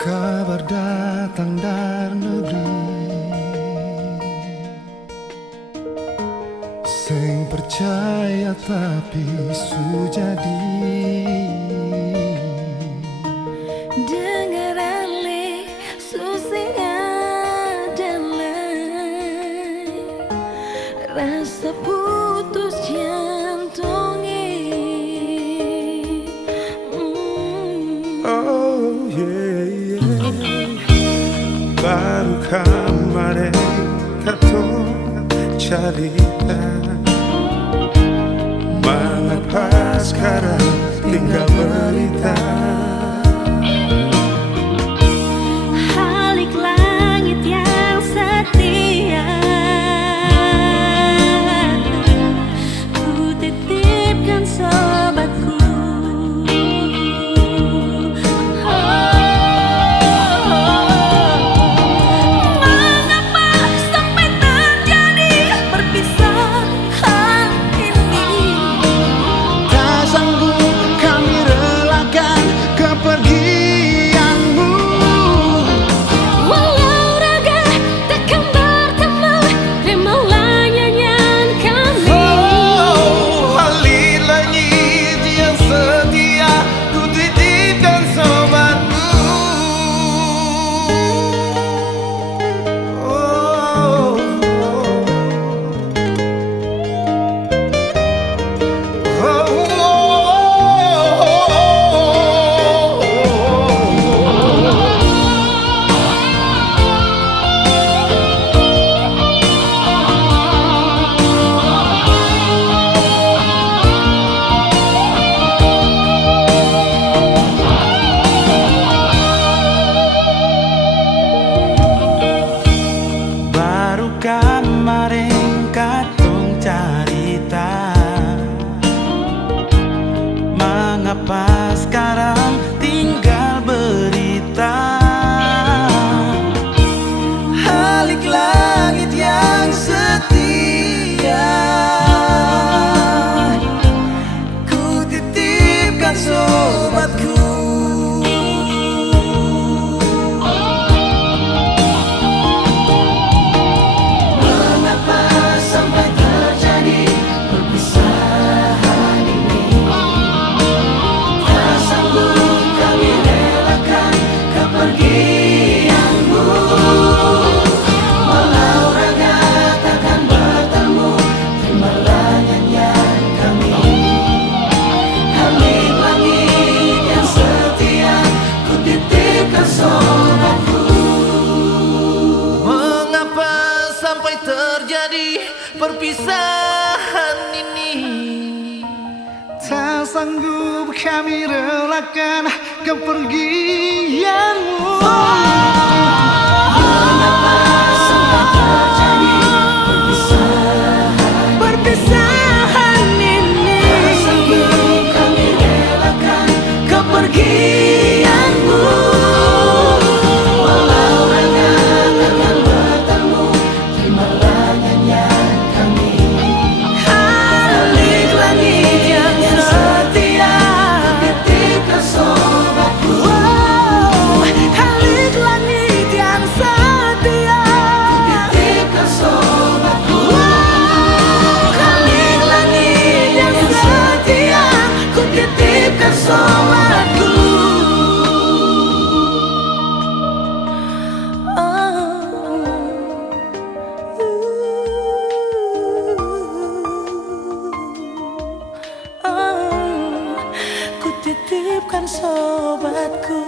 Kabar datang dari negeri sing percaya tapi sujadi. Dengar ale susing adalah rasa putus jantungnya. Oh yeah, yeah. Baru kemarin kau cerita, mengapa sekarang tinggal berita. Halik langit yang setia, ku titipkan sobatku. Kemarin katung cerita, mengapa sekarang tinggal berita. Halik langit yang setia, ku titipkan sobatku. Terjadi perpisahan ini, tak sanggup kami relakan kepergianmu. Mengapa sampai terjadi perpisahan ini, tak sanggup kami relakan kepergianmu. Titipkan sobatku.